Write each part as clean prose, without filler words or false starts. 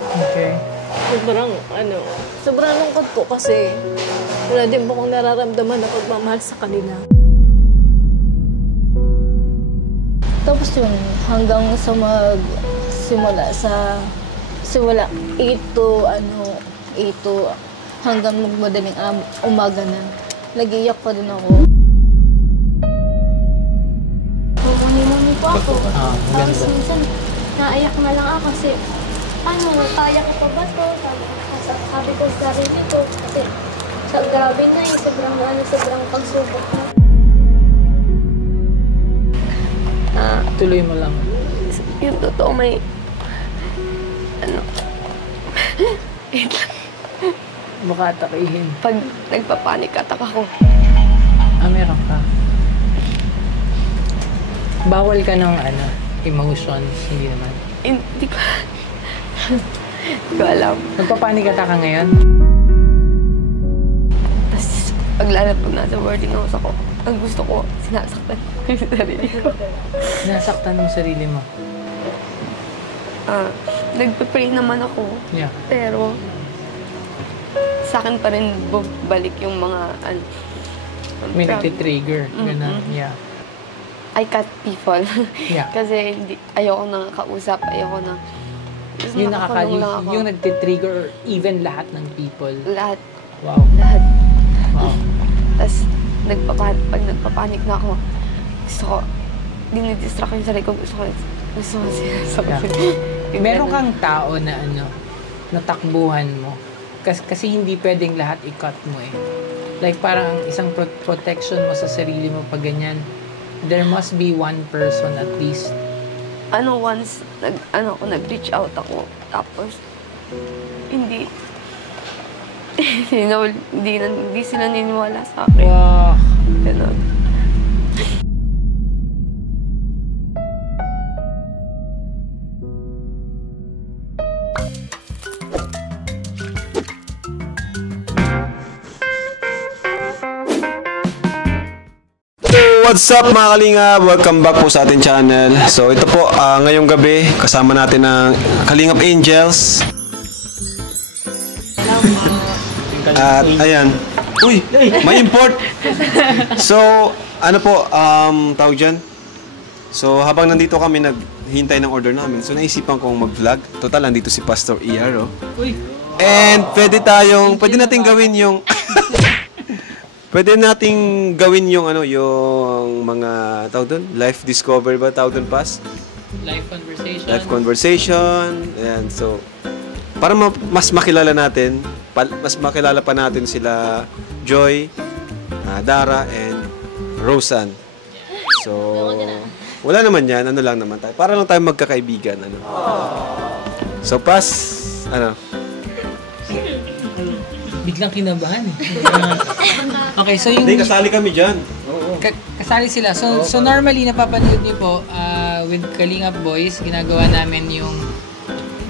Okay. Sobrang lungkot po kasi wala din po akong nararamdaman na pagmamahal sa kanila. Tapos yun, hanggang sa simula 8 to hanggang magmadaling umaga na, nag-iiyak pa din ako. Muni-muni po ako. Tapos Ganda. minsan, naiyak na lang ako kasi, kaya ko pa ba to? Sabi ko sa sarili ko kasi grabe na sobrang pagsubok na. Tuloy mo lang. Yung totoo may... Baka atakihin. Pag nagpapanik attack ako. Meron ka. Bawal ka ng emotions, hindi naman. Hindi ko... Hindi ko alam. Nagpapanik attack ka ngayon? Tapos, pag nasa boarding house ako, ang gusto ko, sinasaktan ko yung sarili ko. Nasaktan mo sarili mo? Nagpe-pray naman ako. Yeah. Pero, sa akin pa rin balik yung mga... May nagtitrigger. Ganun. Yeah. I cut people. Yeah. Kasi ayoko nang kausap, ayoko nang... Yung nagtitrigger or even lahat ng people. Lahat. Wow. Lahat. Wow. Tapos, pag nagpapanik na ako, gusto ko, dinidistract yung sarili ko, gusto ko sinasabi. Meron kang tao na natakbuhan mo. Kasi hindi pwedeng lahat i-cut mo eh. Like parang ang isang protection mo sa sarili mo pag ganyan, there must be one person at least. Once, nag-reach out ako, tapos, hindi sila niniwala sa akin. Wow. Ganun. What's up mga Kalingap? Welcome back po sa ating channel. So ito po, ngayong gabi, kasama natin ang Kalingap Angels. At ayan. Uy! May import! So, tawag dyan? So, habang nandito kami, naghihintay ng order namin. So, naisipan kong mag-vlog. Total, nandito si Pastor ER, oh. And pwede nating gawin yung... Pwede nating gawin yung yung mga tawag doon, life discovery ba tawag doon, Pas? Life conversation. Ayan, so para mas makilala natin, mas makilala pa natin sila Joy, Dara and Rosan. So wala naman yan, lang naman tayo. Para lang tayo magkakaibigan, So Pas, Biglang kinabahan eh. Okay, so yung... Hindi, kasali kami dyan. Kasali sila. So normally, napapanood niyo po, with Kalingap Boys, ginagawa namin yung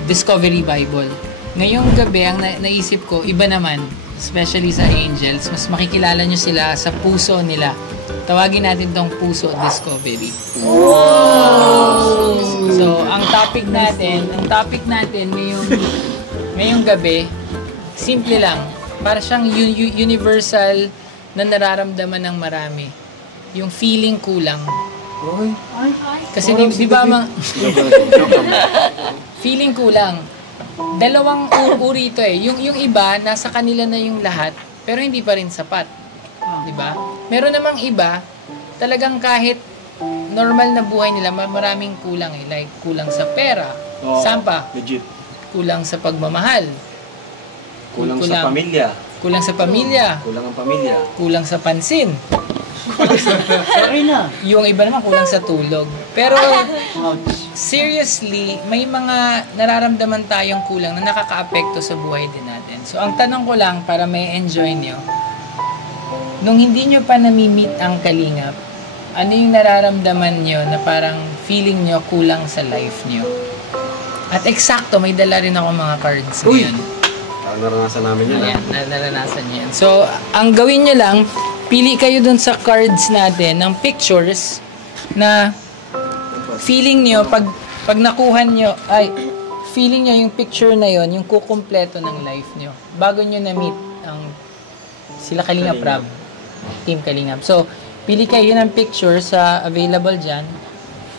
Discovery Bible. Ngayong gabi, ang naisip ko, iba naman, especially sa Angels, mas makikilala niyo sila sa puso nila. Tawagin natin tong Puso Discovery. Wow! So, ang topic natin ngayong gabi, simple lang. Para siyang universal na nararamdaman ng marami. Yung feeling kulang. Kasi di ba feeling kulang. Dalawang uri ito eh. Yung iba, nasa kanila na yung lahat, pero hindi pa rin sapat. Di ba? Meron namang iba, talagang kahit normal na buhay nila, maraming kulang eh. Like, kulang sa pera. Sampa. Legit. Kulang sa pagmamahal. Kulang sa pamilya. Kulang sa pamilya. Kulang ang pamilya. Kulang sa pansin. Yung iba naman kulang sa tulog. Pero seriously, may mga nararamdaman tayong kulang na nakakaapekto sa buhay din natin. So ang tanong ko lang para may enjoy nyo, nung hindi nyo pa nami-meet ang Kalingap, ano yung nararamdaman nyo na parang feeling nyo kulang sa life nyo? At eksakto, may dala rin ako mga cards ngayon. Naranasan namin yan. Ayan, naranasan niyo yan. So, ang gawin nyo lang, pili kayo dun sa cards natin ng pictures na feeling nyo, pag nakuha nyo, feeling nyo yung picture na yon yung kukumpleto ng life nyo. Bago nyo na-meet ang sila Kalingap Rab, Team Kalingap. So, pili kayo ng picture sa available dyan.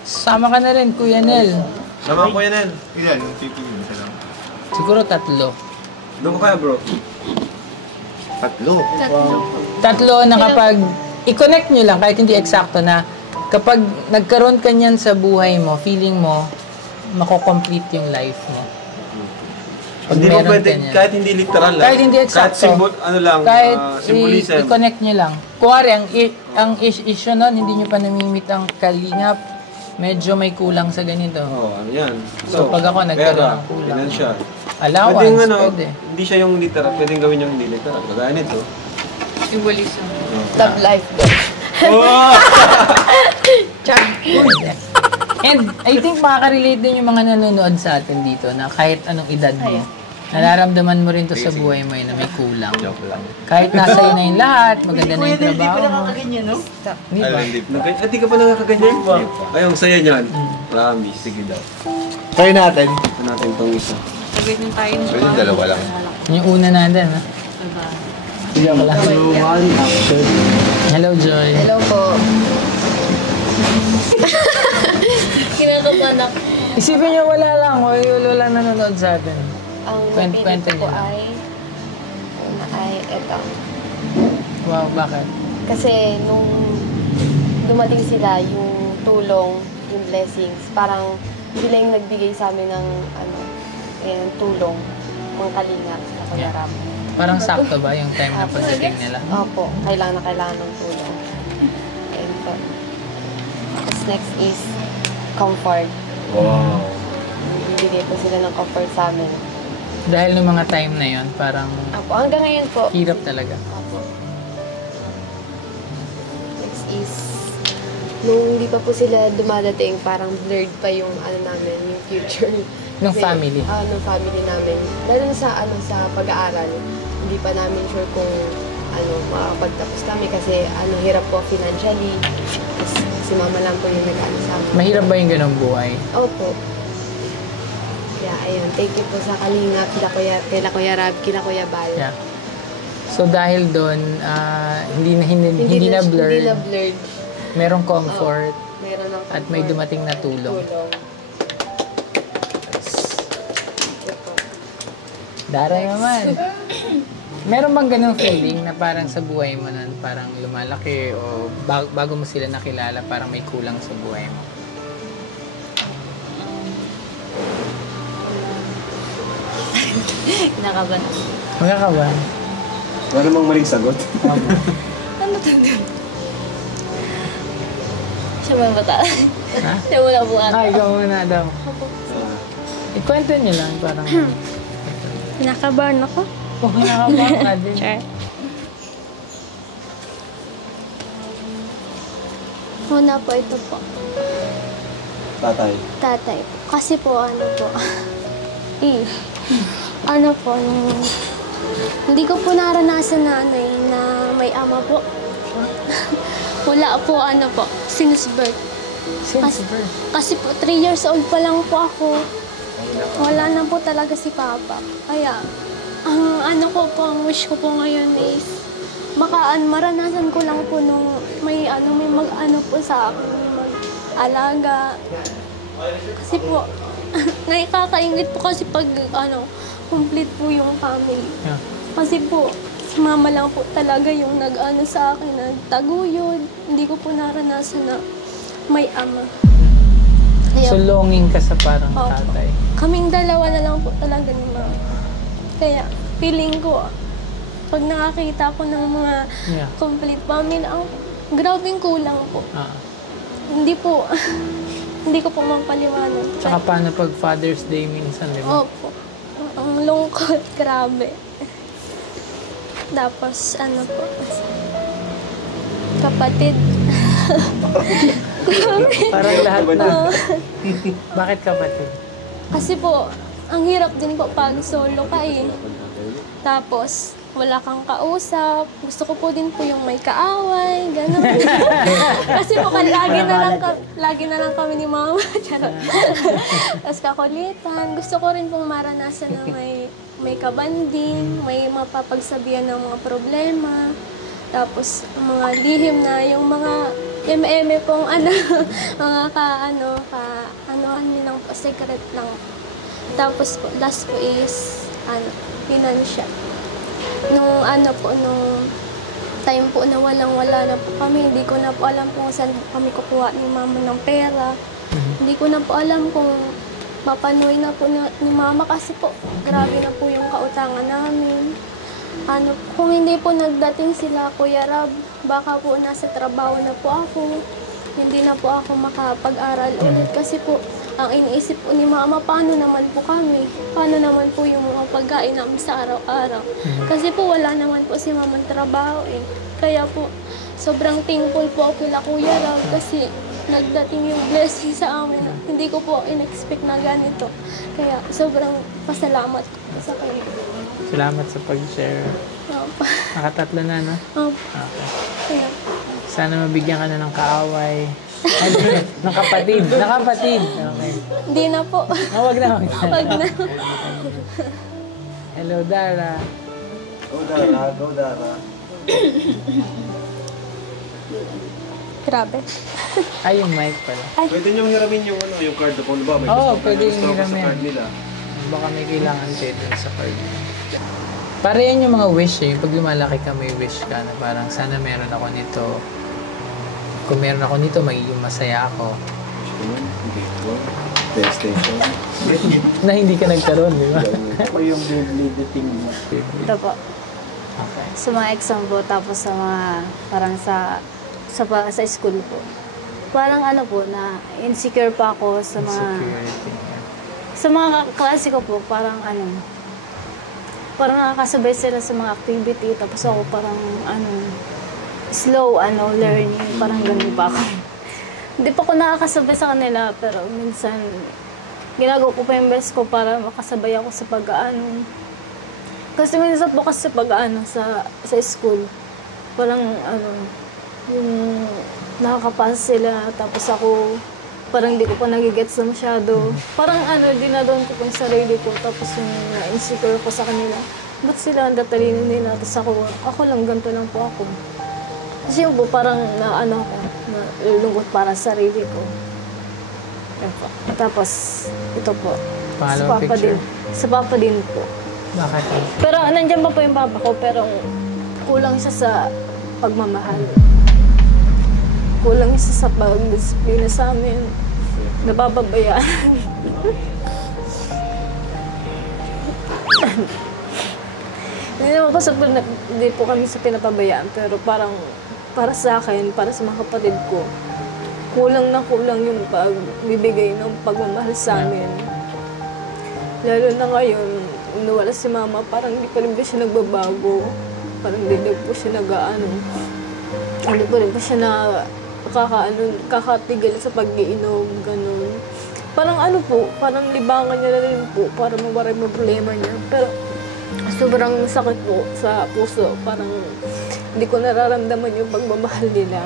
Sama ka na rin, Kuya Nel. Sama ko yan. Ilan yung pipiliin ka lang? Siguro 3. Doon ko kaya, bro. 3. 3 na kapag i-connect nyo lang, kahit hindi eksakto na, kapag nagkaroon ka niyan sa buhay mo, feeling mo, mako-complete yung life mo. Pag Hindi mo meron pwede, ka niyan. kahit hindi literal lang. Kahit hindi eksakto. Kahit symbol, ano lang, Kahit symbolism. i-connect nyo lang. Kuwari, ang issue nun, hindi nyo pa namimit ang kalingap, medyo may kulang sa ganito. Oo, ano yan. So, pag ako nagkaroon ng kulang. Financial. Allowance, Pwedeng ano, pwede. hindi siya yung literal, pwedeng gawin yung hindi literal. Kagaya nito. Symbolism. Love life. And I think makaka-relate din yung mga nanonood sa atin dito na kahit anong edad mo, nararamdaman mo rin to sa buhay mo yun na may kulang. Joke lang. Kahit nasa iyo na yung lahat, maganda na yung trabaho mo. Hindi ba? Hindi ka pa nakakaganyan ba? Ayong saya niyan. Promise. Sige daw. Try natin. Ito natin itong isa. Ganyan tayo. So, yung dalawa lang. Yung una natin, ha? Joke lang. Hello, Joy. Hello po. Kinakabahan ako. Isipin niyo wala lang, o yung lang nanonood sa atin. Ang Kwento napili ko niyo. ay eto. Wow, bakit? Kasi nung dumating sila, yung tulong, yung blessings, parang sila yung nagbigay sa amin ng tulong, mga kalingap sa Kalingap. Parang sakto ba yung time na pagdating nila? Opo, kailangan ng tulong. And tapos next is comfort. Wow. Bibigay po sila ng comfort sa amin. Dahil ng mga time na yon parang Opo, hanggang ngayon po. hirap talaga. Opo. Next is, nung hindi pa po sila dumadating, parang blurred pa yung namin, yung future. Nung family. Nung family namin. Lalo na sa pag-aaral, hindi pa namin sure kung makakapagtapos kami kasi hirap po financially. Tapos si mama lang po yung nag-ano sa amin. Mahirap ba yung ganong buhay? Opo. Kaya ayun, thank you po sa Kalingap, kila Kuya Rab, kila Kuya Bal. Yeah. So dahil doon, hindi na blurred, Hindi na blurred. merong comfort, Meron ng at may dumating na tulong. Dara naman. Meron bang ganong feeling na parang sa buhay mo nun, parang lumalaki o bago mo sila nakilala, parang may kulang sa buhay mo? Kinakabahan. Magkakaban? Wala namang maling sagot. Ano to? Siya muna ba tayo? Ha? Siya muna po ata. Ay, ikaw muna daw. Ikwento niyo lang, parang... Kinakabahan ako. Oh, nakakabahan ka din. Sure. Una po ito po. Tatay. Tatay. Kasi po, hindi ko po naranasan na may ama po. Wala po, since birth. Kasi po, 3 years old pa lang po ako. Wala na po talaga si Papa. Kaya, ang wish ko po ngayon is, maranasan ko lang po nung may po sa akin, may mag-alaga. Kasi po, nakakaingit po kasi pag, complete po yung family. Yeah. Kasi po, si mama lang po talaga yung sa akin, nagtaguyod. Hindi ko po naranasan na may ama. Kaya, So longing ka sa parang Opo. tatay. kaming dalawa na lang po talaga ni mama. Kaya, feeling ko, pag nakakita ko ng mga Yeah. complete family, grabing kulang po. Hindi ko po mapaliwanag. Tsaka paano pag Father's Day minsan, di ba? Opo. Ang lungkot, grabe. Tapos, po, kapatid. Parang lahat na. Bakit kapatid? Kasi po, ang hirap din po pag solo ka eh. Tapos, wala kang kausap. Gusto ko po din po yung may kaaway, gano'n. Kasi po lagi na lang kami ni mama. Charot. Tapos kakulitan. Gusto ko rin pong maranasan na may kabanding, may mapapagsabihan ng mga problema. Tapos mga lihim na yung mga eme pong mga ano secret lang. Tapos po, last po is financial. Nung time po na walang-wala na po kami, hindi ko na po alam kung saan kami kukuha ni mama ng pera. Hindi ko na po alam kung mapanuwi na po ni mama kasi po, grabe na po yung kautangan namin. Kung hindi po nagdating sila, Kuya Rab, baka po nasa trabaho na po ako. Hindi na po ako makapag-aral ulit kasi po, ang iniisip po ni mama, paano naman po kami? Paano naman po yung mga pagkain namin sa araw-araw? Kasi po wala naman po si mama trabaho eh. Kaya po, sobrang thankful po ako kila Kuya Rab kasi nagdating yung blessing sa amin. Hindi ko po in-expect na ganito. Kaya sobrang pasalamat po sa kanya. Salamat sa pag-share. Opo. Nakatatlo na, no? Opo. Okay. Kaya, Sana mabigyan ka na ng kaaway. Ng kapatid. Okay. hindi na po. Wag na. Wag na. Hello, Dara. Go Dara. Grabe. Ay, yung mic pala. Pwede niyong hiramin yung yung card na kung ba may Oo, gusto pwede kayo yung sa hiramin. card nila. Baka may kailangan kayo dun sa card. Para yan yung mga wish eh. Yung pag lumalaki ka, may wish ka na parang sana meron ako nito. Kung meron ako nito, magiging masaya ako. PlayStation. Na hindi ka nagkaroon, di ba? Ako yung Beyblade thing mo. Ito po. Okay. Sa mga exam po, tapos sa mga, parang sa school po. Parang po, na insecure pa ako sa mga, Security. sa mga klase ko po, parang parang nakakasabay sila sa mga activity, tapos ako parang slow learning, parang ganun pa ako. Hindi pa ako nakakasabay sa kanila, pero minsan ginagawa ko pa yung best ko para makasabay ako sa pag-aano. Kasi minsan po kasi sa pag-aano sa school, parang yung nakakapasa sila, tapos ako parang di ko pa nagigets na masyado. Parang dinadown ko pa yung sarili ko, tapos yung na-insecure ko sa kanila. Ba't sila ang tatalino nila? Tapos ako lang, ganito lang po ako. Kasi yun po, parang nalulungkot para sa sarili ko. Yan po. Tapos, ito po. Pangalawang picture. Sa papa din po. Bakit? Pero nandiyan pa po yung papa ko, pero kulang siya sa pagmamahal. Kulang siya sa pag-disiplina sa amin. Napapabayaan. Hindi po kami sa pinapabayaan, pero parang para sa akin, para sa mga kapatid ko, kulang na kulang yung pagbibigay ng pagmamahal sa amin. Lalo na ngayon, nawala si mama, parang hindi pa rin ba siya nagbabago. Parang hindi po siya hindi pa rin ba siya kakatigil sa pag-iinom, ganun. Parang parang libangan niya na rin po para mawala yung problema niya. Pero sobrang sakit po sa puso, parang hindi ko nararamdaman yung pagmamahal nila.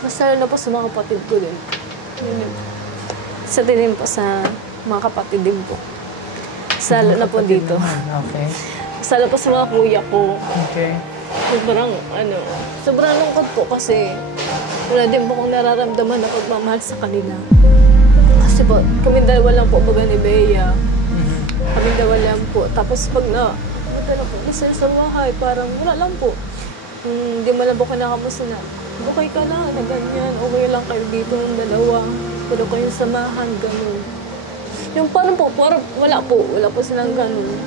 Mas lalo na po sa mga kapatid ko din. Sa din po sa mga kapatid din po. Salo na po dito. Okay. Salo po sa mga kuya ko. Okay. Sobrang lungkot po kasi wala din po akong nararamdaman na pagmamahal sa kanila. Kasi po, kami dalawa lang po baga ni Bea. Kami dalawa lang po. Tapos pag isa sa bahay, parang wala lang po. Hindi mo lang po kinakamusta na, okay ka na ganyan, okay lang kayo dito ng dalawa. Pero kayong samahan, ganun. Yung parang wala po silang ganun.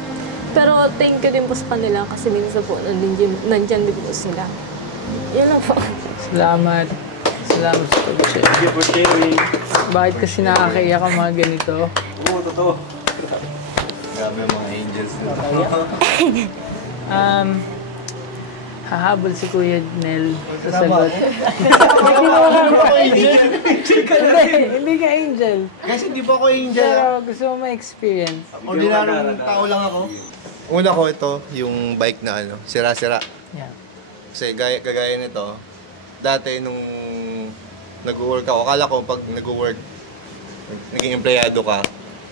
Pero thank you din po sa kanila kasi minsan po nandyan din po sila. Yun lang po. Salamat sa pag-share. Thank you for sharing. Bakit kasi nakakaiyak ang mga ganito? Oo, totoo. Grabe mga angels na. Hahabol si Kuya Nel sa sagot. Hindi ka angel. Kasi hindi po ako angel. Pero gusto mo ma-experience. Ordinaryong tao lang ako. una ko ito, yung bike na ano, sira-sira. Yeah. Kasi kagaya nito, dati nung nag-work ako, akala ko pag nag-work, naging empleyado ka,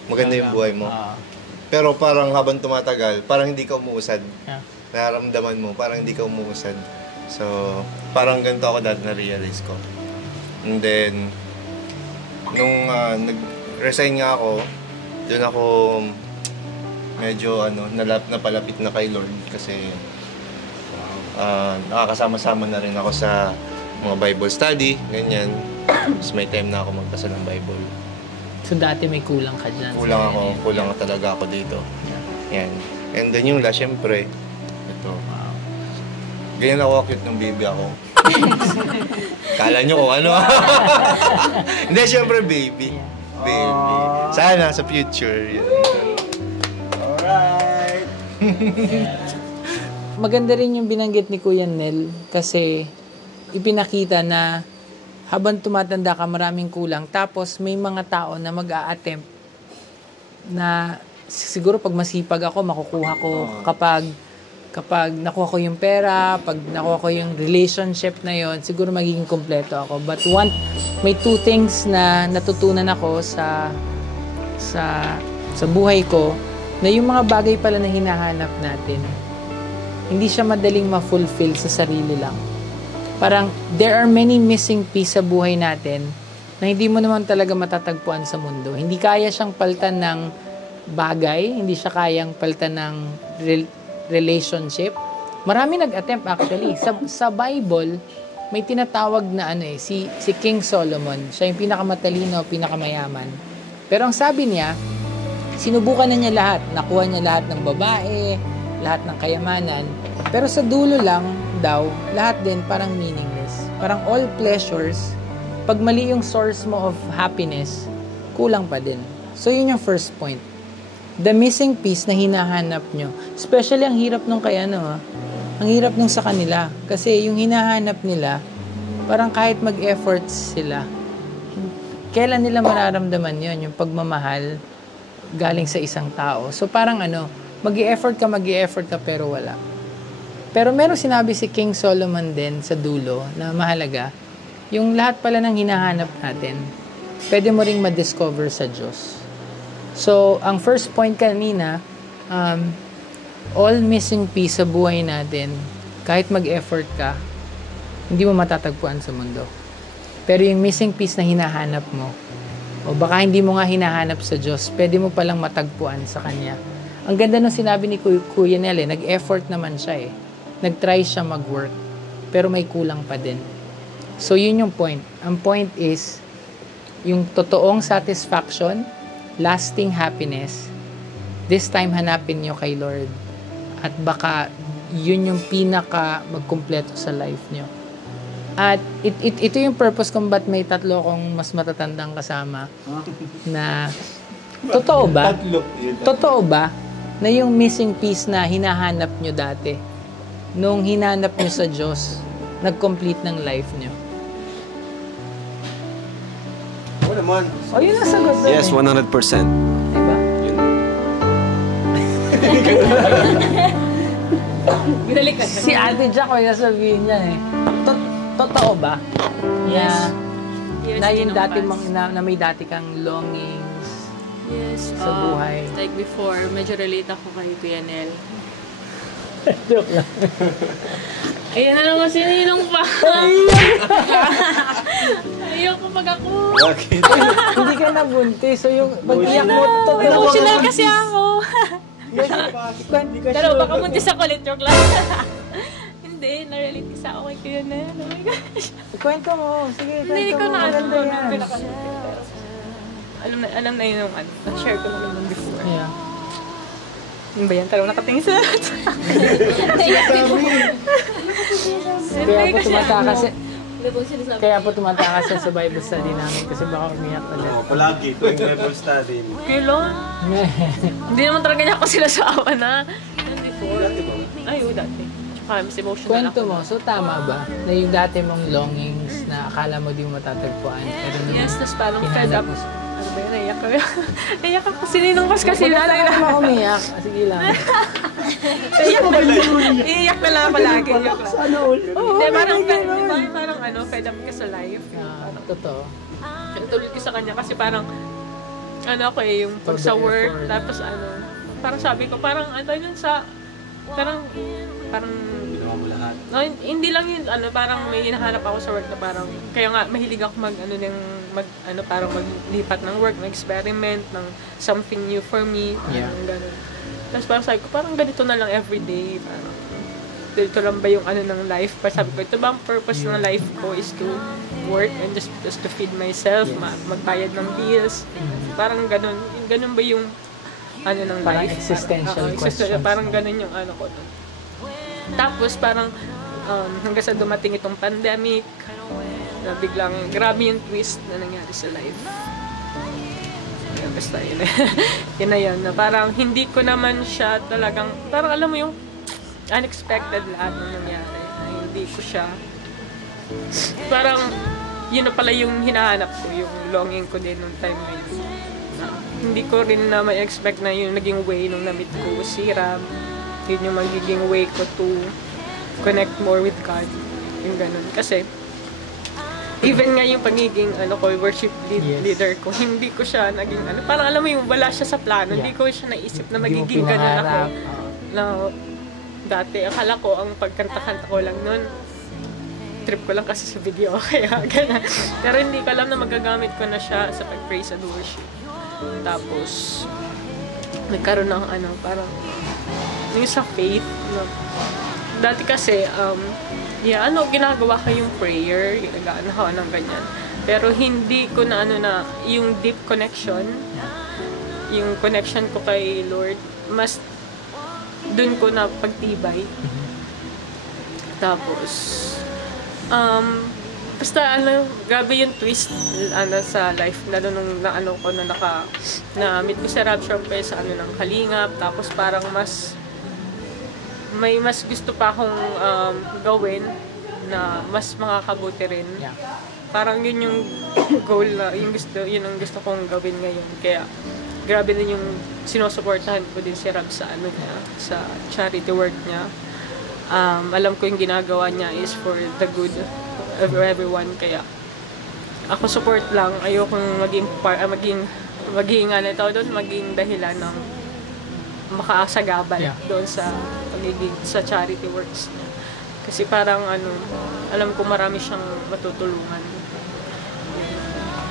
maganda yung buhay mo. Pero parang habang tumatagal, parang hindi ka umuusad. Yeah. Nararamdaman mo, parang hindi ka umuusad. So, parang ganito ako dati na-realize ko. And then, nung nag-resign nga ako, doon ako medyo napalapit na kay Lord kasi nakakasama-sama na rin ako sa mga Bible study, ganyan. Tapos may time na ako magbasa ng Bible. So dati may kulang ka dyan? Kulang talaga ako dito. Yan. And then yung last, syempre, ito. Ganyan ako cute ng baby ako. Kala nyo kung ano. Hindi, syempre baby. Baby. Sana sa future. Yan. Alright. Maganda rin yung binanggit ni Kuya Nel kasi ipinakita na habang tumatanda ka maraming kulang tapos may mga tao na mag-a-attempt na siguro pag masipag ako makukuha ko kapag nakuha ko yung pera, pag nakuha ko yung relationship na yon, siguro magiging kompleto ako. But may two things na natutunan ako sa buhay ko na yung mga bagay pala na hinahanap natin, hindi siya madaling ma-fulfill sa sarili lang. Parang there are many missing pieces sa buhay natin na hindi mo naman talaga matatagpuan sa mundo. Hindi kaya siyang palitan ng bagay, hindi siya kayang palitan ng relationship. Marami nag-attempt actually. Sa Bible, may tinatawag na si King Solomon. Siya yung pinakamatalino, pinakamayaman. Pero ang sabi niya, sinubukan na niya lahat. Nakuha niya lahat ng babae, lahat ng kayamanan. Pero sa dulo lang daw, lahat din parang meaningless. Parang all pleasures, pag mali yung source mo of happiness, kulang pa din. So yun yung first point. The missing piece na hinahanap nyo. Especially ang hirap nung ang hirap nung sa kanila. Kasi yung hinahanap nila, parang kahit mag-effort sila, kailan nila mararamdaman yon yung pagmamahal galing sa isang tao. So parang mag-i-effort ka pero wala. Pero meron sinabi si King Solomon din sa dulo na mahalaga, yung lahat pala ng hinahanap natin, pwede mo ring ma-discover sa Diyos. So, ang first point kanina, all missing piece sa buhay natin, kahit mag-effort ka, hindi mo matatagpuan sa mundo. Pero yung missing piece na hinahanap mo, o baka hindi mo nga hinahanap sa Diyos, pwede mo palang matagpuan sa Kanya. Ang ganda nung sinabi ni Kuya Nel, nag-effort naman siya Nag-try siya mag-work, pero may kulang pa din. So, yun yung point. Ang point is, yung totoong satisfaction, lasting happiness, this time hanapin nyo kay Lord. At baka, yun yung pinaka magkumpleto sa life nyo. At ito yung purpose kung ba't may tatlo kong mas matatandang kasama na, totoo ba na yung missing piece na hinahanap nyo dati, nung hinanap nyo sa Diyos, nag-complete ng life nyo? Oo naman. Yun ang sagot. Yes, 100%. Diba? Yun. Si Ate Jack, yung sabihin niya totoo ba? Yes. Na yung dati na may dati kang longings Yes. sa buhay. Like before, medyo relate ako kay Kuya Nel. Joke lang. Ayan na naman sinilong pa. Ayoko pag ako. Bakit? Hindi ka nabuntis. So yung pag-iyak mo, Emotional kasi ako. Pero baka buntis ako ulit, joke lang. Hindi, na-relate isa ako kay Kuya Nel. Oh my gosh. Kwento mo. Sige, Hindi kwento ko mo. na Maganda ano. yan. Alam na yun yung share ko naman nun before. Yeah. Ano ba yan? Talagang nakatingin sa lahat. Kaya po tumatakas siya sa Bible study namin kasi baka umiyak ulit. Palagi. Tuwing Bible study. Kailan? Hindi naman talaga niya ako sinasawa na. Before. Ay, dati. Tsaka mas emotional Kwento ako. mo, so tama ba? Na yung dati mong longings na akala mo di mo matatagpuan. Pero nung Yes, tapos parang fed hinanap up. mo siya. Ano ba yun? Naiyak ko. Naiyak ako. Sininong mas kasi Huwag nanay ka na. naman umiyak. Sige lang. Iiyak na lang ako lagi. Sana all. Hindi, parang ano, fed up ka sa life. Totoo. Tulad ko sa kanya kasi parang ano ako yung pag sa work, tapos ano, parang sabi ko, parang ano yun sa, parang Ginawa mo lahat. no, hindi lang yun, ano, parang may hinahanap ako sa work na parang, kaya nga, mahilig ako parang maglipat ng work, mag-experiment, ng something new for me, parang ganun. Tapos parang sabi ko, parang ganito na lang everyday, parang, ito lang ba yung ano ng life? Parang sabi ko, ito ba ang purpose ng life ko is to work and just to feed myself, magbayad ng bills, parang ganun ba yung ano ng Parang life? existential questions. Parang ganun yung ano ko. Tapos parang hanggang sa dumating itong pandemic, na biglang grabe yung twist na nangyari sa life. Kaya basta yun. Yun na yun. Na parang hindi ko naman siya talagang, parang alam mo yung unexpected lahat ng nangyari. Na hindi ko siya, parang yun na pala yung hinahanap ko, yung longing ko din nung time na yun. Hindi ko rin na may expect na yung naging way nung na-meet ko si Ram. Yun yung magiging way ko to connect more with God. Yung ganun. Kasi, even nga yung pagiging worship leader ko, hindi ko siya naging parang alam mo yung wala siya sa plano. Hindi ko siya naisip na magiging ganun ako. Na, dati, akala ko ang pagkanta-kanta ko lang nun, trip ko lang kasi sa video, kaya gano'n. Pero hindi ko alam na magagamit ko na siya sa pag-praise and worship. Tapos, nagkaroon ng parang, yung sa faith, no? Dati kasi, ginagawa ko yung prayer, ginagawa ko ng ganyan. Pero hindi ko na yung deep connection, yung connection ko kay Lord, mas dun ko na pagtibay. Tapos, basta grabe yung twist sa life lalo nung na-meet ko sa Rapture sa ng Kalingap, tapos parang may mas gusto pa akong gawin na mas makakabuti rin. Parang yun yung goal na yun ang gusto kong gawin ngayon, kaya grabe din yung sinusuportahan ko din si Rab sa sa charity work niya. Alam ko yung ginagawa niya is for the good of everyone, kaya ako support lang. Ayokong maging dahilan ng makaasagabal doon sa pagiging sa charity works niya. Kasi parang alam ko marami siyang matutulungan.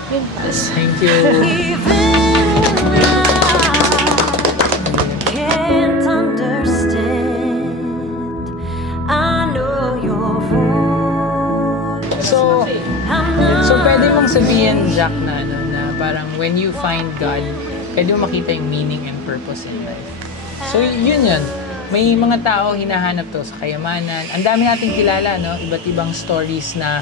Yes, thank you. So pwede mong sabihin, Jack, na parang when you find God, pwede mo makita yung meaning and purpose in life. So yun. May mga tao hinahanap to sa kayamanan. Ang dami nating kilala, no? Iba't ibang stories na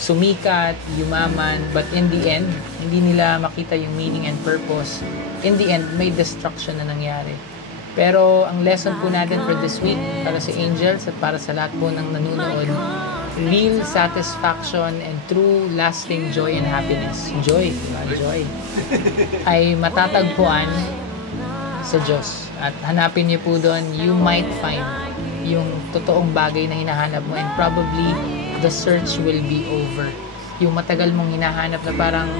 sumikat, yumaman, but in the end, hindi nila makita yung meaning and purpose. In the end, may destruction na nangyari. Pero ang lesson po natin for this week, para sa Angels at para sa lahat po ng nanonood, real satisfaction and true lasting joy and happiness. Joy ay matatagpuan sa Diyos. At hanapin niyo po doon, you might find yung totoong bagay na hinahanap mo, and probably the search will be over. Yung matagal mong hinahanap na parang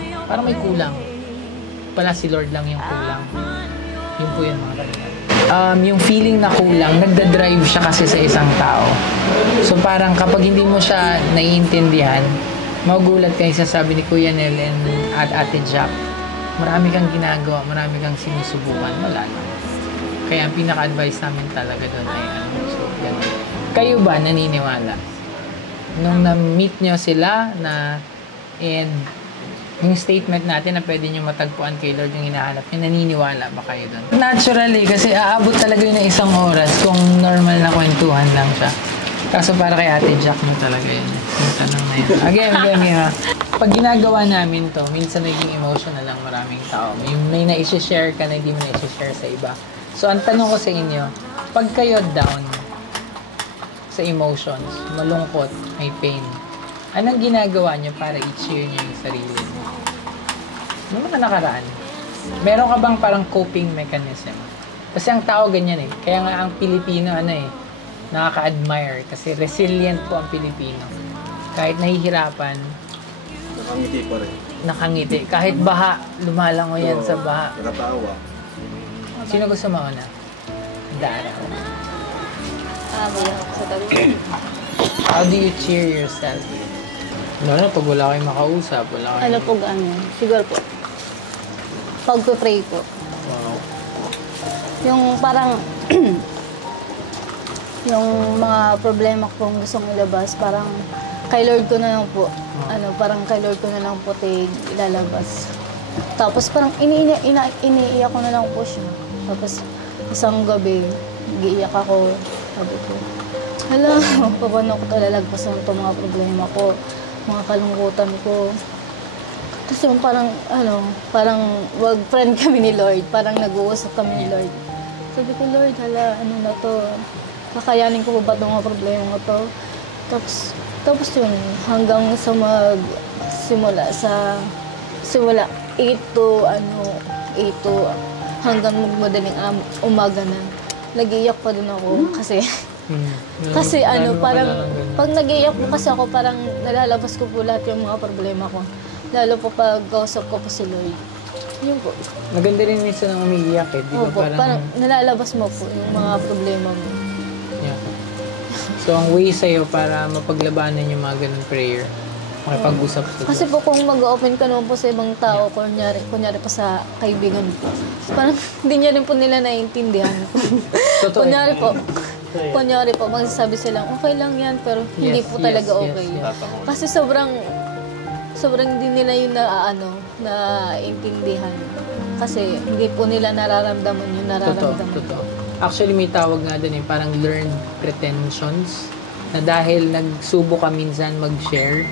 may kulang. Pala si Lord lang yung kulang. Yun po yun, mga kapatid. Yung feeling na kulang, nagda-drive siya kasi sa isang tao. So parang kapag hindi mo siya naiintindihan, magugulat kayo sa sabi ni Kuya Nel at Ate Jack, marami kang ginagawa, marami kang sinusubukan, wala lang. Kaya ang pinaka-advice namin talaga doon ay so ganun. Kayo ba naniniwala? Nung na-meet nyo sila and yung statement natin na pwede nyo matagpuan kay Lord yung hinahanap nyo, naniniwala ba kayo doon? Naturally, kasi aabot talaga yun ng isang oras kung normal na kwentuhan lang siya. Kaso para kay Ate Jack mo talaga yun. Yung tanong na yun. Again. Pag ginagawa namin to, minsan naging emotional lang maraming tao. May na-share ka na hindi mo na-share sa iba. So, ang tanong ko sa inyo, pag kayo down sa emotions, malungkot, may pain, anong ginagawa nyo para i-cheer nyo yung sarili nyo? Ano mga nakaraan? Meron ka bang parang coping mechanism Kasi ang tao ganyan eh. Kaya nga ang Pilipino, nakaka-admire. Kasi resilient po ang Pilipino. Kahit nahihirapan, Nakangiti pa rin. nakangiti. Kahit baha, lumalango yan sa baha. Nakatawa. Sino gusto mauna? Dara. Sa tabi. How do you cheer yourself? Lalo pag wala kayong makausap, wala kayong... Ano po siguro po. Pag-pray po. Wow. Yung parang, yung mga problema ko pong gustong ilabas, parang kay Lord ko na lang po. Parang kay Lord ko na lang po ilalabas. Tapos parang iniiyak ko na lang po siya. Tapos isang gabi, nag-iiyak ako. Sabi ko, hala, paano ko talalagpasan itong mga problema ko, mga kalungkutan ko. Tapos yung parang wag friend kami ni Lord, parang nag-uusap kami ni Lord. Sabi ko, Lord, hala, ano na to, kakayanin ko ba itong mga problema ko to? Tapos yun, hanggang sa simula 8 to hanggang magmadaling umaga na. Nag-iiyak pa din ako kasi parang pag nag-iiyak po kasi ako, parang nalalabas ko po lahat yung mga problema ko. Lalo po pag kausap ko po si Lloyd. Yun po. Maganda rin minsan ang umiiyak eh. Di ba Opo, parang nalalabas mo po yung mga problema mo. Yeah. So ang way sa'yo para mapaglabanan yung mga ganun prayer, makipag-usap sa Kasi po kung mag-open ka naman po sa ibang tao, kunyari pa sa kaibigan po, parang hindi niya rin po nila naiintindihan. Totoo. Kunyari po, magsasabi silang, okay lang yan, pero hindi po talaga okay. Kasi sobrang hindi nila yung naiintindihan. Kasi hindi po nila nararamdaman yung nararamdaman. Totoo. Actually, may tawag nga doon parang learned pretensions, na dahil nagsubo ka minsan mag-share,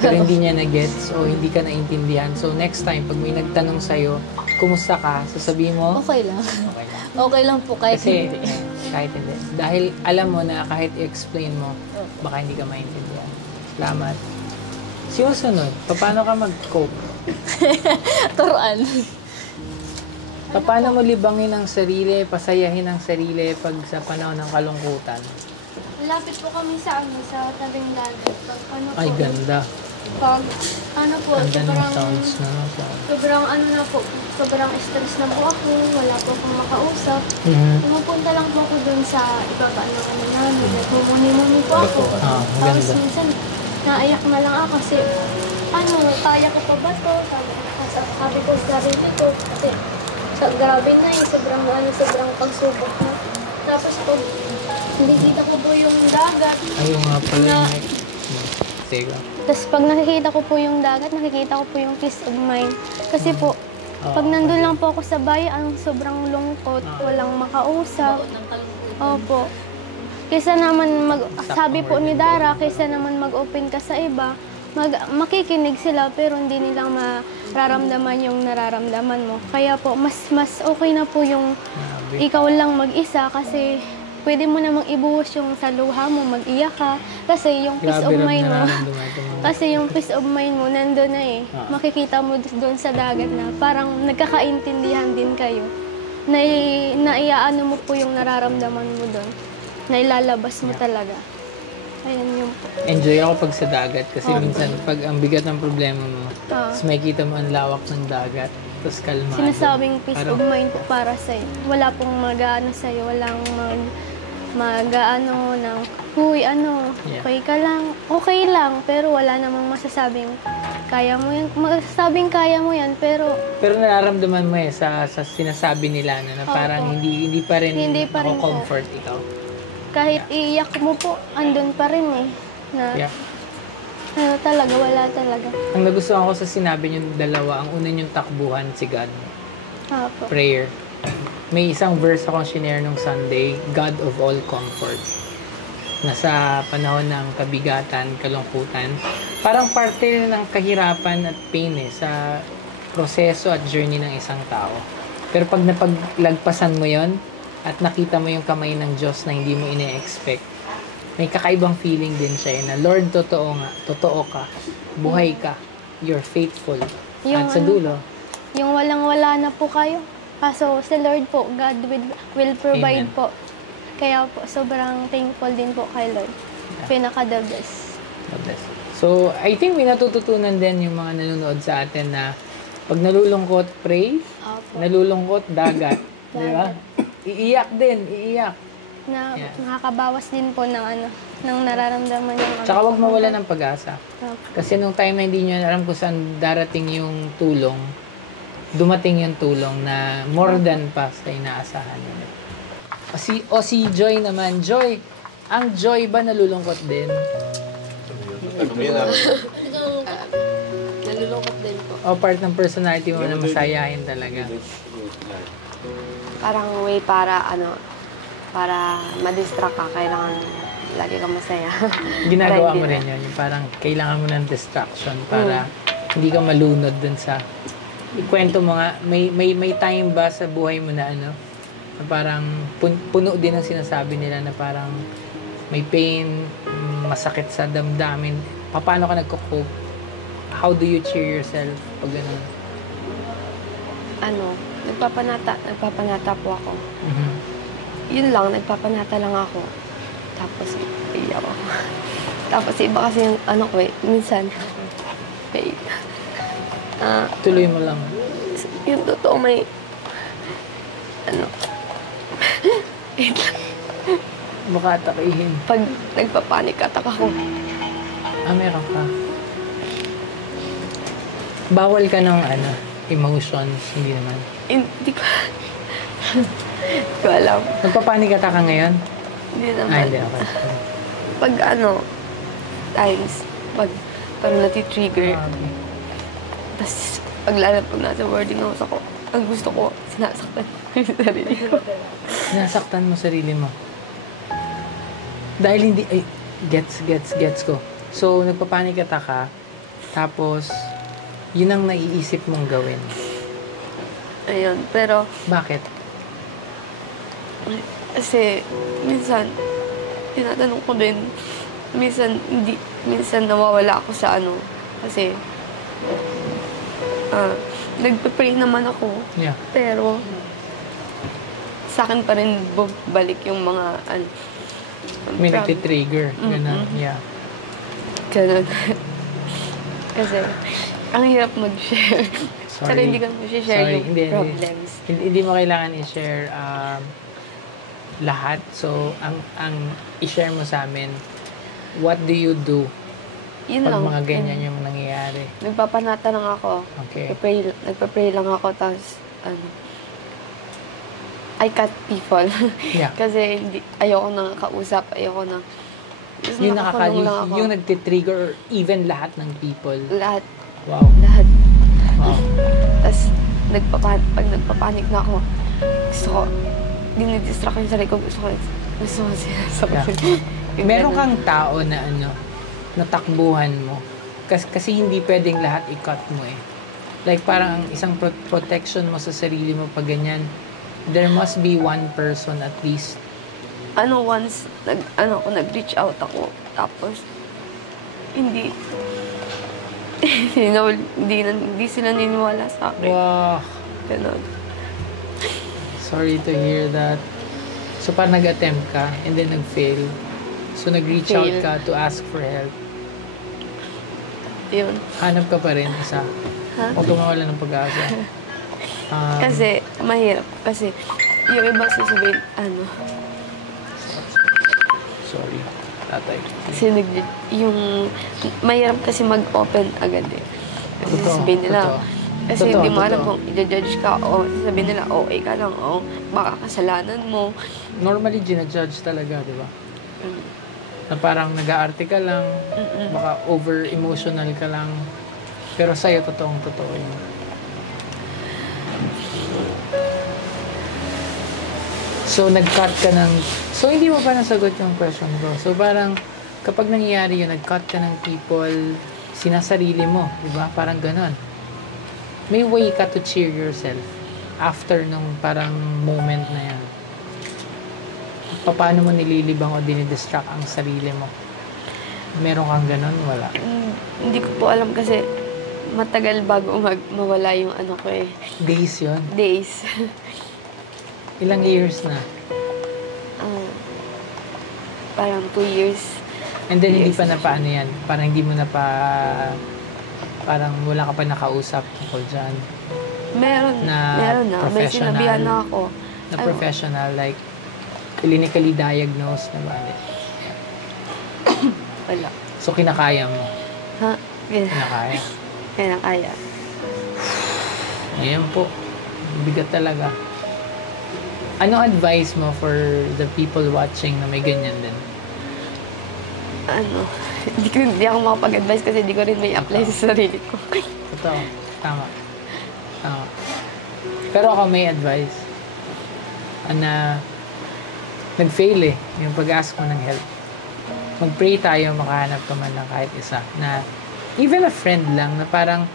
pero hindi niya na-gets o hindi ka naintindihan. So next time, pag may nagtanong sa'yo, kumusta ka? Sasabihin mo? Okay lang. Okay lang. Okay lang po kahit Kasi, hindi. kahit hindi. Dahil alam mo na kahit i-explain mo, baka hindi ka maintindihan. Salamat. Sinusunod, paano ka mag-cope? Turuan. Paano mo libangin ang sarili, pasayahin ang sarili pag sa panahon ng kalungkutan? Malapit po kami sa tabing dagat. Ay, ganda. Pag, Ganda ng sounds na. sobrang stress na po ako, wala po akong makausap. Pumupunta lang po ako dun sa ibaba ng namin. Nagmumuni-muni po ako. Tapos Ganda. minsan, naiyak na lang ako kasi, kaya ko pa ba to? Sabi ko sa sarili ko, kasi grabe na sobrang pagsubok na. Tapos po, nakikita ko po yung dagat. Ayaw nga pala yung Teka. Tapos pag nakikita ko po yung dagat, nakikita ko po yung peace of mind. Kasi po, pag nandun lang po ako sa bayan, sobrang lungkot, walang makausap. Opo. Kaysa naman, sabi po ni Dara, kaysa naman mag-open ka sa iba, makikinig sila pero hindi nila mararamdaman yung nararamdaman mo. Kaya po, mas okay na po yung ikaw lang mag-isa kasi pwede mo namang ibuhos yung sa luha mo, mag-iyak ka. Kasi yung peace of mind mo, nandun na eh. Makikita mo doon sa dagat na parang nagkakaintindihan din kayo. Naiaano mo po yung nararamdaman mo doon. Nailalabas mo talaga. Ayan yung po. Enjoy ako pag sa dagat kasi minsan pag ang bigat ng problema mo, tapos makikita mo ang lawak ng dagat, tapos kalmado. Sinasabing peace of mind po para sa'yo. Wala pong mag-ano sa'yo, walang mag-ano ng, okay ka lang. Okay lang, pero wala namang masasabing kaya mo yan. Masasabing kaya mo yan, pero nararamdaman mo sa sinasabi nila na parang hindi pa rin comfort ikaw. kahit iiyak mo po, andun pa rin eh. Wala talaga. Ang nagustuhan ko sa sinabi niyong dalawa, ang una niyong takbuhan si God. Prayer. May isang verse akong shinare nung Sunday, God of all comfort. Nasa panahon ng kabigatan, kalungkutan, parang parte ng kahirapan at pain sa proseso at journey ng isang tao. Pero pag napaglagpasan mo yon at nakita mo yung kamay ng Diyos na hindi mo ine-expect, may kakaibang feeling din siya na, Lord, totoo ka, buhay ka, you're faithful. At sa dulo, yung walang-wala na po kayo, Kaso si Lord po, God will provide Amen. po. Kaya po, sobrang thankful din po kay Lord. Pinaka-the best. God bless. So, I think may natututunan din yung mga nanonood sa atin na pag nalulungkot, pray. Opo. Nalulungkot, dagat. Di ba? Iiyak din, iiyak. Na Yeah. nakakabawas din po ng ng nararamdaman yung Tsaka wag mawala ng pag-asa. Opo. Kasi nung time na hindi nyo alam kung saan darating yung tulong, dumating yung tulong na more than pa sa inaasahan nyo. Si Joy naman. Joy, ang Joy ba nalulungkot din? Nalulungkot din po. O part ng personality mo na masayahin talaga? Parang way para para ma-distract ka, kailangan lagi kang masaya. Ginagawa Para mo hindi rin yun. Yung parang kailangan mo ng distraction para hindi ka malunod dun sa... Ikwento mo nga, may time ba sa buhay mo na na parang puno din ang sinasabi nila na parang may pain, masakit sa damdamin. Paano ka nagko-cope? How do you cheer yourself pag gano'n? Nagpapanata po ako. Mhm. Yun lang, nagpapanata lang ako. Tapos, iiyak ako. Tapos, iba kasi yung ko minsan, Tuloy mo lang. yung totoo may, wait lang. Baka atakihin. Pag nagpapanik attack ako, Meron ka. Bawal ka ng emotions, hindi naman. hindi ko, hindi ko alam. Nagpapanik ka ngayon? Hindi naman. Hindi, okay. Pag times, pag parang nati-trigger, Okay. tapos pag nasa boarding house ako, ang gusto ko, sinasaktan ko yung sarili ko. Nasaktan mo sarili mo. Dahil hindi, gets ko. So, nagpapanik ka, tapos, yun ang naiisip mong gawin. Ayun, pero Bakit? kasi minsan, tinatanong ko din, minsan nawawala ako sa kasi nagpe-pray naman ako, Yeah. pero sa akin pa rin balik yung mga May nagtitrigger. Ganun. Yeah. ganun. Kasi ang hirap mag-share. Sorry. Pero hindi ka mag-share Sorry, yung hindi. problems. Hindi mo kailangan i-share lahat. So, ang i-share mo sa amin, what do you do Yun pag lang. mga ganyan yung nangyayari? Nagpapanata lang ako. Okay. Nagpa-pray lang ako, tapos I cut people. Yeah. Kasi ayoko nang kausap, ayoko nang... Yung yung nagtitrigger or even lahat ng people. Lahat. Wow. Lahat. Wow. Tapos, pag nagpapanik na ako, gusto ko, dinidistract yung sarili ko, gusto ko sinasabi. Yeah. Meron kang tao na natakbuhan mo. Kasi hindi pwedeng lahat i-cut mo eh. Like parang ang isang protection mo sa sarili mo pag ganyan, there must be one person at least. Once, nag-reach out ako, tapos, hindi sila niniwala sa akin. Wow. Ganun. Sorry to hear that. So parang nag-attempt ka and then nag-fail. So nag-reach out Fail. ka to ask for help. Yun. Hanap ka pa rin isa. Ha? O tumawala ng pag-asa. Kasi, mahirap. Kasi, yung iba sasabihin, Sorry, tatay. kasi mahirap kasi mag-open agad eh. Kasi Totoo, sasabihin nila, totoo. kasi Totoo, hindi mo alam totoo. kung i-judge ka o sasabihin nila, okay ka lang, o baka kasalanan mo. Normally, ginajudge talaga, di ba? Mm. Na parang nag-aarte ka lang, baka over-emotional ka lang. Pero sa'yo, totoong-totoo yun. So, nag-cut ka ng... So, hindi mo pa nasagot yung question ko. So, parang kapag nangyayari yun, nag-cut ka ng people, sinasarili mo, di ba? Parang ganon. May way ka to cheer yourself after nung parang moment na yan. Paano mo nililibang o dinidistract ang sarili mo? Meron kang ganon? Wala. Hindi ko po alam kasi matagal bago mawala yung ano ko eh. Days yun. Days. Ilang years na? Parang 2 years. And then, hindi pa na paano yan? Parang hindi mo na pa... Parang wala ka pa nakausap tungkol dyan. Meron na. May sinabihan na ako. Na professional, like, clinically diagnosed na ba? Wala. So, kinakaya mo? Ha? Kinakaya? Kinakaya. Ayan po. Bigat talaga. Ano advice mo for the people watching na may ganyan din? Hindi ako makapag-advise kasi hindi ko rin may apply sa sarili ko. Totoo. Tama. Pero ako may advice. Na nag-fail yung pag-ask mo ng help. Mag-pray tayo, makahanap ka man ng kahit isa. Na even a friend lang na parang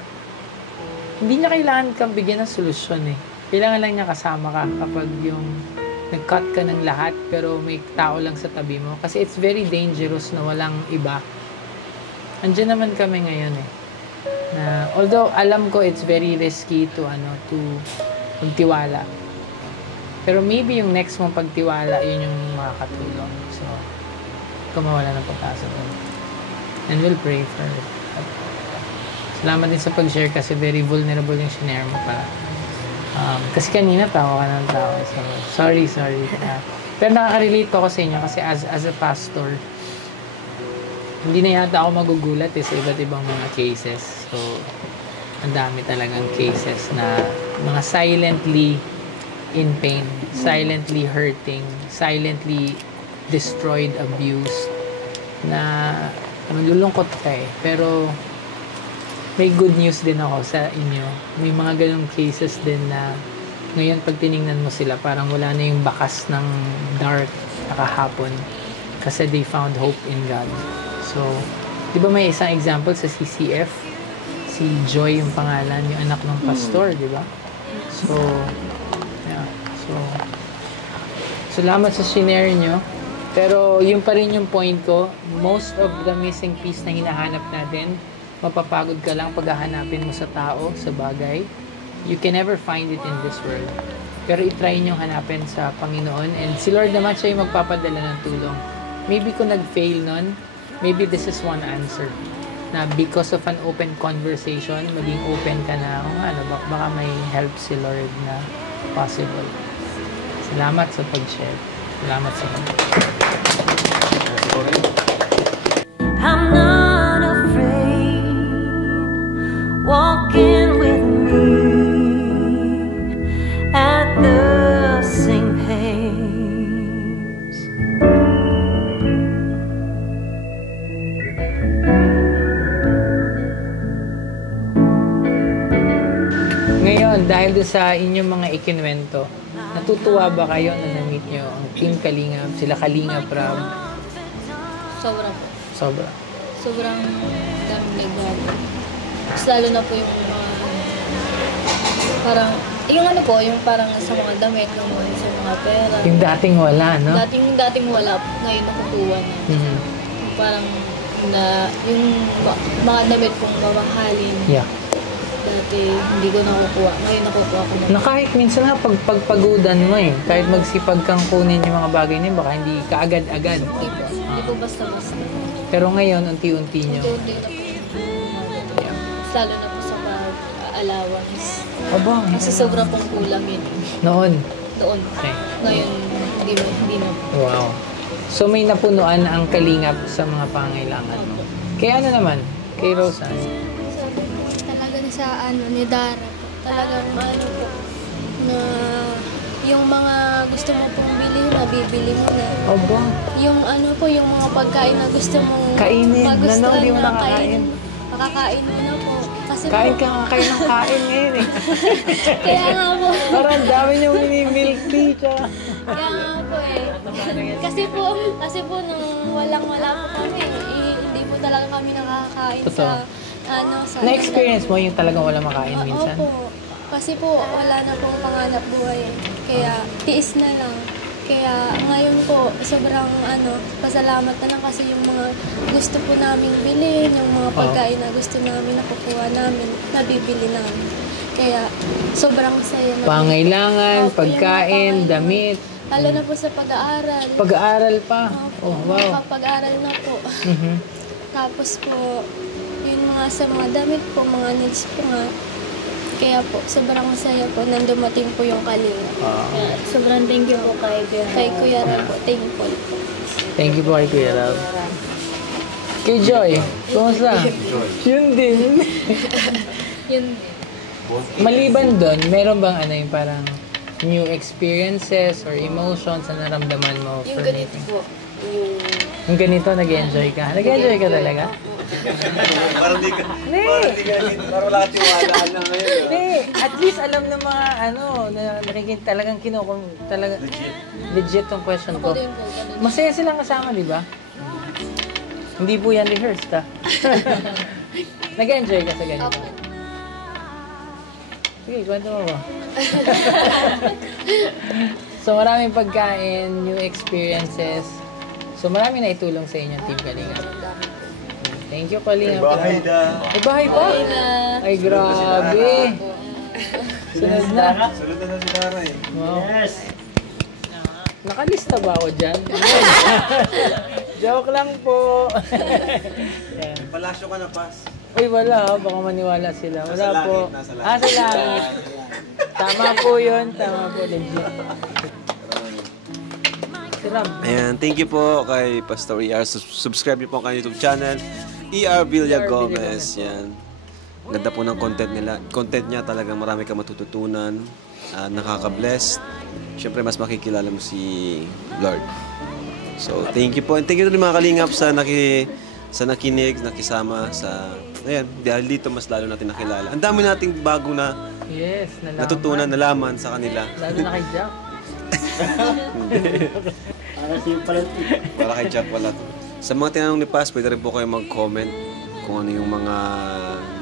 hindi niya kailangan kang bigyan ng solusyon Kailangan lang niya kasama ka kapag yung nag-cut ka ng lahat pero may tao lang sa tabi mo. Kasi it's very dangerous na walang iba. Andiyan naman kami ngayon Na, although alam ko it's very risky to magtiwala. Pero maybe yung next mong pagtiwala, yun yung makakatulong. So, kumawala ng pag-asa doon. And we'll pray for it. Salamat din sa pag-share kasi very vulnerable yung shinare mo pala. Kasi kanina tawa ka ng tawa. So, sorry. Pero nakaka-relate ako sa inyo kasi as a pastor, hindi na yata ako magugulat sa iba't ibang mga cases. So, ang dami talagang cases na mga silently in pain, silently hurting, silently destroyed, abused, na malulungkot ka Pero, may good news din ako sa inyo. May mga ganong cases din na ngayon pag tiningnan mo sila, parang wala na yung bakas ng dark nakahapon kasi they found hope in God. So, di ba may isang example sa CCF? Si Joy yung pangalan, yung anak ng pastor, di ba? So, yeah. So, salamat sa shinare nyo. Pero, yun pa rin yung point ko. Most of the missing piece na hinahanap natin, mapapagod ka lang pag hahanapin mo sa tao, sa bagay. You can never find it in this world. Pero itry nyo hanapin sa Panginoon. And si Lord naman siya yung magpapadala ng tulong. Maybe kung nag-fail nun, maybe this is one answer. Na because of an open conversation, maging open ka na, baka may help si Lord na possible. Salamat sa pag-share. Salamat sa inyo. I'm not afraid, walking with me at the same pace. Ngayon, dahil doon sa inyong mga ikinwento, natutuwa ba kayo na na-meet nyo ang Team Kalingap, sila Kalingap Rab? Sobra po. Sobra. Sobrang daming nagbago. Mas lalo na po yung mga parang, yung parang sa mga damit, sa mga pera. Yung dating wala, no? Dating wala, ngayon nakukuha na. Mm-hmm. Yung parang yung mga damit kong mamahalin. Yeah. Dati hindi ko nakukuha. Ngayon nakukuha ko na. Kahit minsan pagpagudan mo kahit magsipag kang kunin yung mga bagay niya, baka hindi kaagad-agad. Hindi po basta-basta. Pero ngayon, unti-unti nyo. Unti-unti na po. Yeah. Lalo na po sa pag-allowance. Aba, kasi sobra pong kulang yun. Noon? Okay. Ngayon, hindi na po. Wow. So may napunuan na ang kalingap sa mga pangailangan mo. Kaya ano naman? Kay Rosa? Talaga sa ni Dara po. Talagang po na yung mga gusto mo pong bilhin, nabibili mo na. Aba. Yung yung mga pagkain na gusto mong kainin. magustuhan Hindi mo na nakakain. Makakain mo na po. Kasi kain ka nga kayo ng kain ngayon Kaya nga po. Parang dami niyong mini-milk tea siya. Kaya nga po Kasi po nung walang-wala po kami, hindi po talaga kami nakakain sa Na-experience mo yung talagang wala makain minsan? Opo. Kasi po, wala na pong panganap buhay. Kaya, tiis na lang. Kaya, ngayon po, po, sobrang pasalamat na lang kasi yung mga gusto po namin bilhin, yung mga pagkain na gusto namin, nakukuha namin, nabibili namin. Kaya sobrang saya na. Pangailangan, Opo, pagkain, yung mga damit. Lalo na po sa pag-aaral. Pag-aaral pa. Opo, Oh, wow. nakapag-aaral na po. Mhm. Tapos po, yun mga sa mga damit po, mga needs po nga. Kaya po, sobrang masaya po nang dumating po yung kalinga. Kaya sobrang thank you po kay Kay Kuya Ram po, thankful po. Thank you po kay Kuya Rab. Kay Joy, kumusta? Yun din. Yun. Maliban doon, meron bang yung parang new experiences or emotions na naramdaman mo? Yung for ganito meeting? po, yung... Ganito, nag-enjoy ka? Nag-enjoy ka talaga? Parang di ka, parang wala ka tiwalaan na ngayon. Hindi, at least alam ng mga na talagang talaga legit tong question ko. Masaya silang kasama, di ba? Hindi po yan rehearsed, ha? Nag-enjoy ka sa ganito? Sige, kwento mo ba? So, maraming pagkain, new experiences. So, marami na itulong sa inyo, Team Kalinga. Thank you, Kalinga. Bahay na. Ay, bahay pa? Ay, grabe. Sunod na. Sunod na si Dara eh. Wow. Yes. Nakalista ba ako dyan? Joke lang po. Yan. Palasyo ka na, Pas. Uy, wala ha. Baka maniwala sila. Wala Nasa po. langit, nasa langit. Ah, sa langit. Tama po yun. Tama po. Legit. Si Ram. Ayan, thank you po kay Pastor ER. Subscribe niyo po ang kanyang YouTube channel. ER Villa Gomez. Yan. Ganda po ng content nila. Content niya talagang marami kang matututunan. Nakaka-bless. Siyempre, mas makikilala mo si Lord. So, thank you po. And thank you rin mga kalingap sa nakinig, nakisama sa... Ayan, dahil dito mas lalo natin nakilala. Ang dami nating bago na Yes, nalaman. natutunan, nalaman sa kanila. Lalo na kay Jack. Para kay Jack wala to. Sa mga tinanong ni Paz, pwede rin po kayo mag-comment kung ano yung mga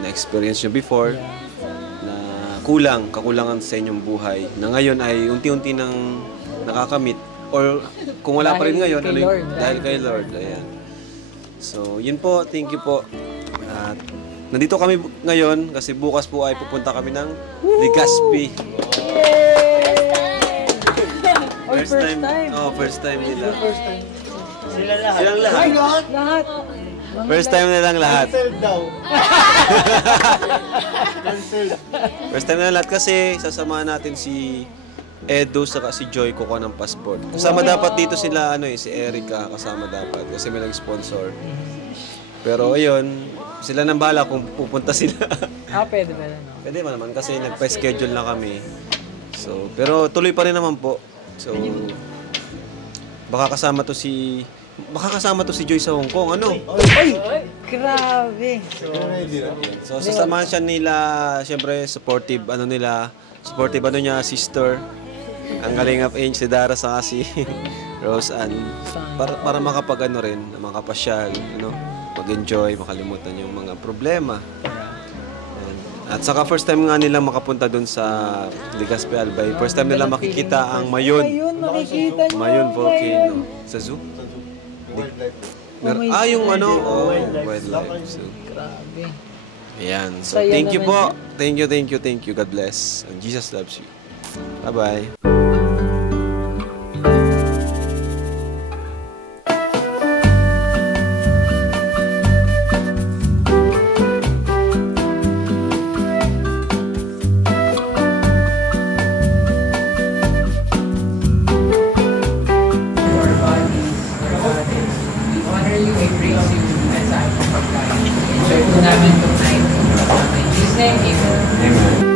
na-experience nyo before na kakulangan sa inyong buhay na ngayon ay unti-unti nang nakakamit or kung wala pa rin ngayon dahil kay Lord. Ayan. So, yun po. Thank you po. At nandito kami ngayon kasi bukas po ay pupunta kami ng Legazpi. First time. Oh, first time nila. First time. Silang lahat. Ay, lahat. First time nilang lahat. First time nilang lahat kasi sasamahan natin si Edo saka si Joy kukuha ng passport. Kasama dapat dito sila si Erica kasama dapat kasi may nag-sponsor. Pero ayun, sila nang bahala kung pupunta sila. Pwede ba na? Pwede naman kasi nagpa-schedule na kami. So, pero tuloy pa rin naman po. So, baka kasama to si Joy sa Hong Kong. Ano? Ay! Grabe! So, sasamahan siya nila, syempre, supportive niya, sister. Ang Kalingap Angel, si Dara, saka si Rose Ann. Para makapasyal, mag-enjoy, makalimutan yung mga problema. At saka first time nga nila makapunta dun sa Legazpi Albay. First time nila makikita ang Mayon. Makikita nyo. Mayon volcano. Sa zoo? Yung wildlife. So, Grabe. ayan. So, thank you po. Thank you. God bless. And Jesus loves you. Bye-bye. Enjoy po namin itong night. In Jesus' name, amen. Amen.